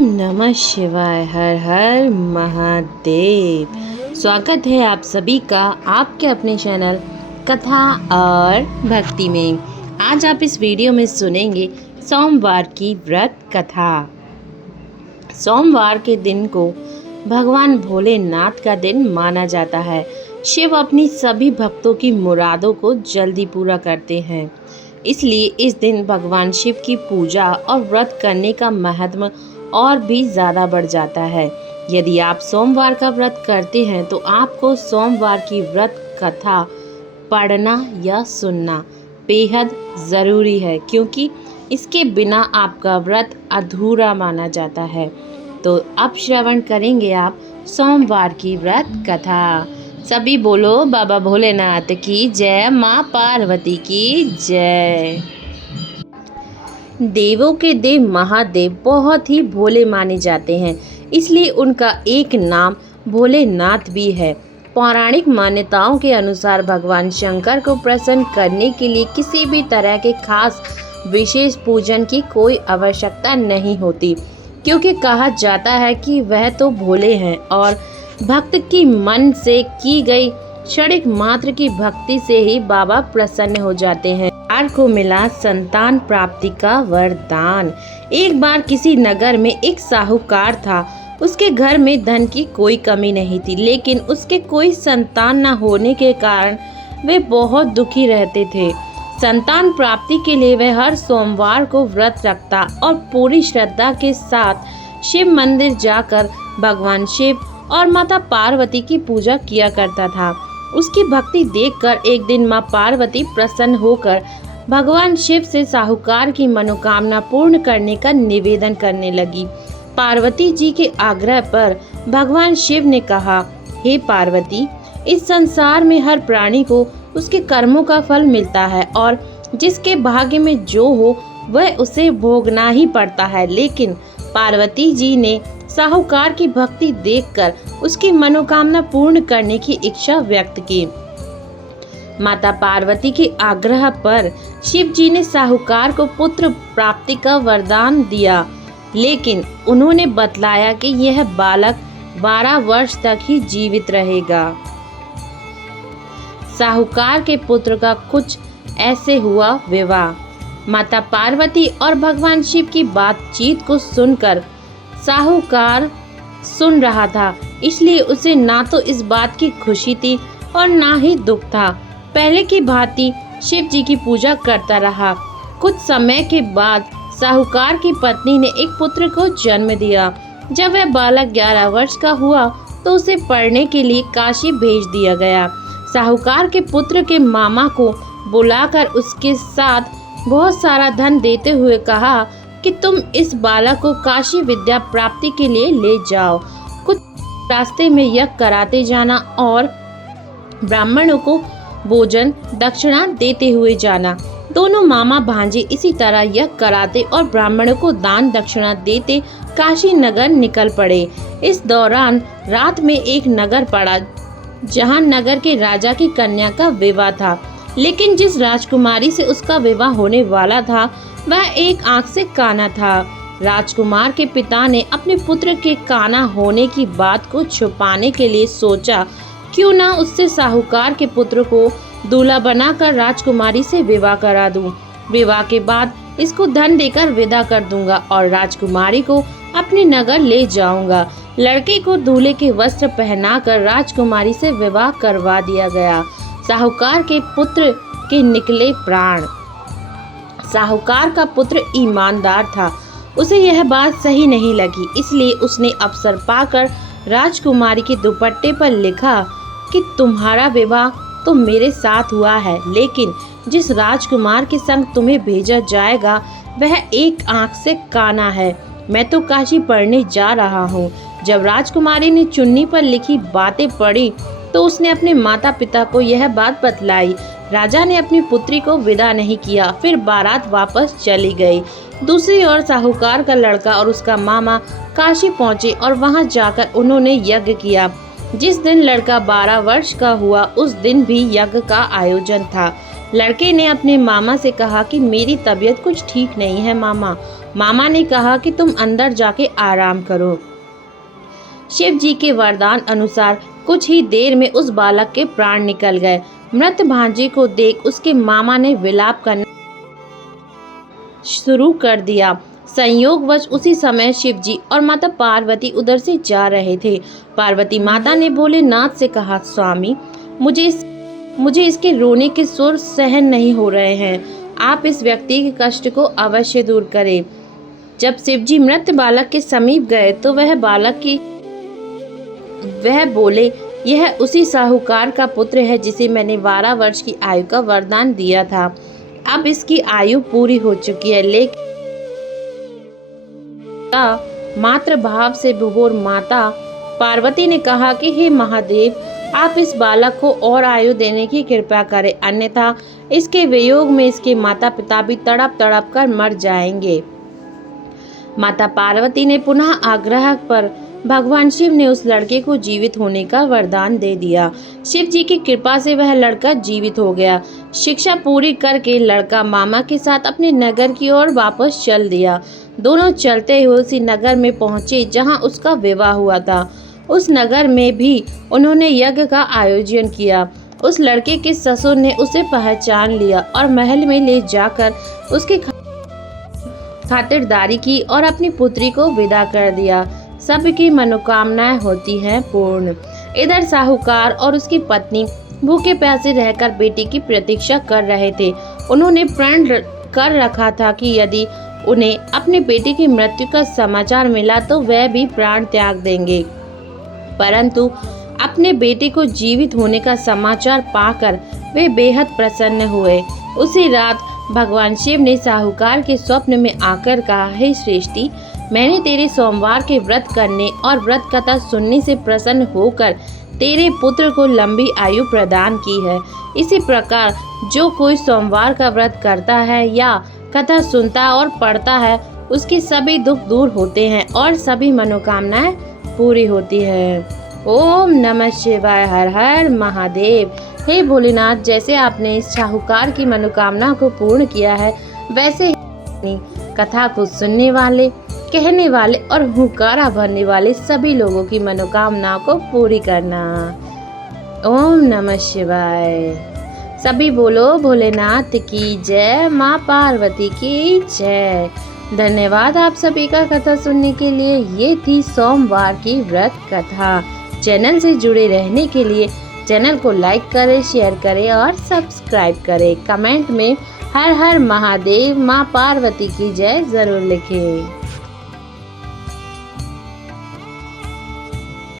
नमः शिवाय। हर हर महादेव। स्वागत है आप सभी का आपके अपने चैनल कथा और भक्ति में। आज आप इस वीडियो में सुनेंगे सोमवार की व्रत कथा। सोमवार के दिन को भगवान भोलेनाथ का दिन माना जाता है। शिव अपनी सभी भक्तों की मुरादों को जल्दी पूरा करते हैं, इसलिए इस दिन भगवान शिव की पूजा और व्रत करने का महत्व और भी ज़्यादा बढ़ जाता है। यदि आप सोमवार का व्रत करते हैं तो आपको सोमवार की व्रत कथा पढ़ना या सुनना बेहद ज़रूरी है, क्योंकि इसके बिना आपका व्रत अधूरा माना जाता है। तो अब श्रवण करेंगे आप सोमवार की व्रत कथा। सभी बोलो बाबा भोलेनाथ की जय, माँ पार्वती की जय। देवों के देव महादेव बहुत ही भोले माने जाते हैं, इसलिए उनका एक नाम भोलेनाथ भी है। पौराणिक मान्यताओं के अनुसार भगवान शंकर को प्रसन्न करने के लिए किसी भी तरह के खास विशेष पूजन की कोई आवश्यकता नहीं होती, क्योंकि कहा जाता है कि वह तो भोले हैं और भक्त की मन से की गई क्षणिक मात्र की भक्ति से ही बाबा प्रसन्न हो जाते हैं। को मिला संतान प्राप्ति का वरदान। एक बार किसी नगर में एक साहूकार था। उसके घर में धन की कोई कमी नहीं थी, लेकिन उसके कोई संतान न होने के कारण वे बहुत दुखी रहते थे। संतान प्राप्ति के लिए वह हर सोमवार को व्रत रखता और पूरी श्रद्धा के साथ शिव मंदिर जाकर भगवान शिव और माता पार्वती की पूजा किया करता था। उसकी भक्ति देखकर एक दिन माँ पार्वती प्रसन्न होकर भगवान शिव से साहूकार की मनोकामना पूर्ण करने का निवेदन करने लगी। पार्वती जी के आग्रह पर भगवान शिव ने कहा, हे पार्वती, इस संसार में हर प्राणी को उसके कर्मों का फल मिलता है और जिसके भाग्य में जो हो वह उसे भोगना ही पड़ता है। लेकिन पार्वती जी ने साहूकार की भक्ति देखकर उसकी मनोकामना पूर्ण करने की इच्छा व्यक्त की। माता पार्वती के आग्रह पर शिव जी ने साहूकार को पुत्र प्राप्ति का वरदान दिया, लेकिन उन्होंने बतलाया कि यह बालक 12 वर्ष तक ही जीवित रहेगा। साहूकार के पुत्र का कुछ ऐसे हुआ विवाह। माता पार्वती और भगवान शिव की बातचीत को सुनकर साहूकार सुन रहा था, इसलिए उसे ना तो इस बात की खुशी थी और ना ही दुख था। पहले की भांति शिव जी की पूजा करता रहा। कुछ समय के बाद साहूकार की पत्नी ने एक पुत्र को जन्म दिया। जब वह बालक 11 वर्ष का हुआ तो उसे पढ़ने के लिए काशी भेज दिया गया। साहूकार के पुत्र के मामा को बुलाकर उसके साथ बहुत सारा धन देते हुए कहा कि तुम इस बालक को काशी विद्या प्राप्ति के लिए ले जाओ। कुछ रास्ते में यज्ञ कराते जाना और ब्राह्मणों को भोजन दक्षिणा देते हुए जाना। दोनों मामा भांजे इसी तरह यज्ञ कराते और ब्राह्मणों को दान दक्षिणा देते काशी नगर निकल पड़े। इस दौरान रात में एक नगर पड़ा जहां नगर के राजा की कन्या का विवाह था, लेकिन जिस राजकुमारी से उसका विवाह होने वाला था वह एक आंख से काना था। राजकुमार के पिता ने अपने पुत्र के काना होने की बात को छुपाने के लिए सोचा, क्यों ना उससे साहूकार के पुत्र को दूल्हा बनाकर राजकुमारी से विवाह करा दूं। विवाह के बाद इसको धन देकर विदा कर दूंगा और राजकुमारी को अपने नगर ले जाऊंगा। लड़के को दूल्हे के वस्त्र पहनाकर राजकुमारी से विवाह करवा दिया गया। साहूकार के पुत्र के निकले प्राण। साहूकार का पुत्र ईमानदार था, उसे यह बात सही नहीं लगी, इसलिए उसने अवसर पाकर राजकुमारी के दुपट्टे पर लिखा कि तुम्हारा विवाह तो मेरे साथ हुआ है, लेकिन जिस राजकुमार के संग तुम्हें भेजा जाएगा वह एक आंख से काना है। मैं तो काशी पढ़ने जा रहा हूँ। जब राजकुमारी ने चुन्नी पर लिखी बातें पढ़ी तो उसने अपने माता पिता को यह बात बतलाई। राजा ने अपनी पुत्री को विदा नहीं किया, फिर बारात वापस चली गई। दूसरी ओर साहूकार का लड़का और उसका मामा काशी पहुँचे और वहाँ जाकर उन्होंने यज्ञ किया। जिस दिन लड़का 12 वर्ष का हुआ उस दिन भी यज्ञ का आयोजन था। लड़के ने अपने मामा से कहा कि मेरी तबीयत कुछ ठीक नहीं है मामा। मामा ने कहा कि तुम अंदर जाके आराम करो। शिव जी के वरदान अनुसार कुछ ही देर में उस बालक के प्राण निकल गए। मृत भांजे को देख उसके मामा ने विलाप करना शुरू कर दिया। संयोगवश उसी समय शिव जी और माता पार्वती उधर से जा रहे थे। पार्वती माता ने भोलेनाथ से कहा, स्वामी मुझे इसके रोने के सुर सहन नहीं हो रहे हैं। आप इस व्यक्ति के कष्ट को अवश्य दूर करें। जब शिव जी मृत बालक के समीप गए तो वह बोले, यह उसी साहूकार का पुत्र है जिसे मैंने 12 वर्ष की आयु का वरदान दिया था। अब इसकी आयु पूरी हो चुकी है, लेकिन मात्र भाव से विभोर माता पार्वती ने कहा कि हे महादेव, आप इस बालक को और आयु देने की कृपा करें, अन्यथा इसके वियोग में इसके माता पिता भी तड़प तड़प कर मर जाएंगे। माता पार्वती ने पुनः आग्रह पर भगवान शिव ने उस लड़के को जीवित होने का वरदान दे दिया। शिव जी की कृपा से वह लड़का जीवित हो गया। शिक्षा पूरी करके लड़का मामा के साथ अपने नगर की ओर वापस चल दिया। दोनों चलते हुए उसी नगर में पहुंचे जहां उसका विवाह हुआ था। उस नगर में भी उन्होंने यज्ञ का आयोजन किया। उस लड़के के ससुर ने उसे पहचान लिया और महल में ले जाकर उसकी खातिरदारी की और अपनी पुत्री को विदा कर दिया। सबकी मनोकामनाएं होती हैं पूर्ण। इधर साहूकार और उसकी पत्नी भूखे प्यासे रहकर बेटी की प्रतीक्षा कर रहे थे। उन्होंने प्रण कर रखा था कि यदि उन्हें अपने बेटे की मृत्यु का समाचार मिला तो वह भी प्राण त्याग देंगे, परंतु अपने बेटे को जीवित होने का समाचार पाकर वे बेहद प्रसन्न हुए। उसी रात भगवान शिव ने साहूकार के स्वप्न में आकर कहा, हे श्रेष्ठी, मैंने तेरे सोमवार के व्रत करने और व्रत कथा सुनने से प्रसन्न होकर तेरे पुत्र को लंबी आयु प्रदान की है। इसी प्रकार जो कोई सोमवार का व्रत करता है या कथा सुनता और पढ़ता है, उसके सभी दुख दूर होते हैं और सभी मनोकामनाएं पूरी होती है। ओम नमः शिवाय। हर हर महादेव। हे भोलेनाथ, जैसे आपने इस साहूकार की मनोकामना को पूर्ण किया है, वैसे ही कथा को सुनने वाले, कहने वाले और हुंकारा भरने वाले सभी लोगों की मनोकामना को पूरी करना। ओम नमः शिवाय। सभी बोलो भोलेनाथ की जय, माँ पार्वती की जय। धन्यवाद आप सभी का कथा सुनने के लिए। ये थी सोमवार की व्रत कथा। चैनल से जुड़े रहने के लिए चैनल को लाइक करें, शेयर करें और सब्सक्राइब करें। कमेंट में हर हर महादेव, माँ पार्वती की जय जरूर लिखें।